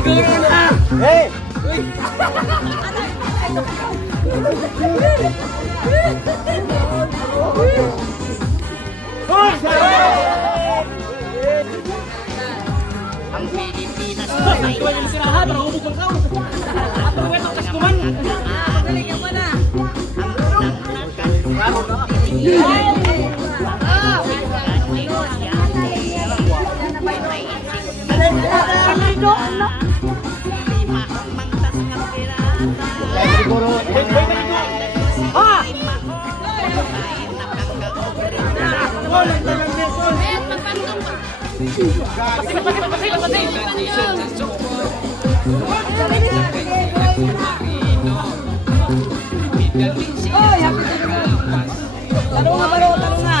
Hey! Ang Pilipinas Ay, wala na sirahan, para hubog ka. Ato ko itong kaskuman. Galing mo na. Siguro. Ha! Tanong nga, baro, tanong nga.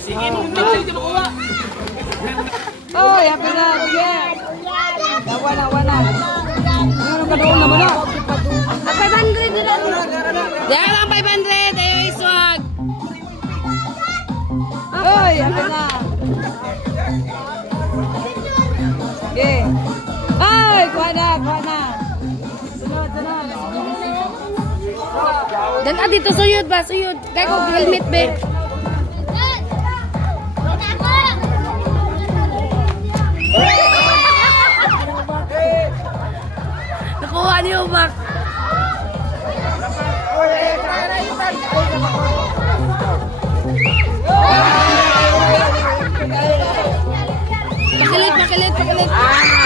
Sige, hindi mo kuha. Oh, happy na, sige. Wala. Ano ka doon naman na? 500 na lang. Diyan lang 500. Ayaw iswag. Oy, happy na. Okay. Ay, kuha na. Sunod. Dan dito suyod ba? Suyod. Kaya ko helmet be. Nakuha niyo ba? Pakilit.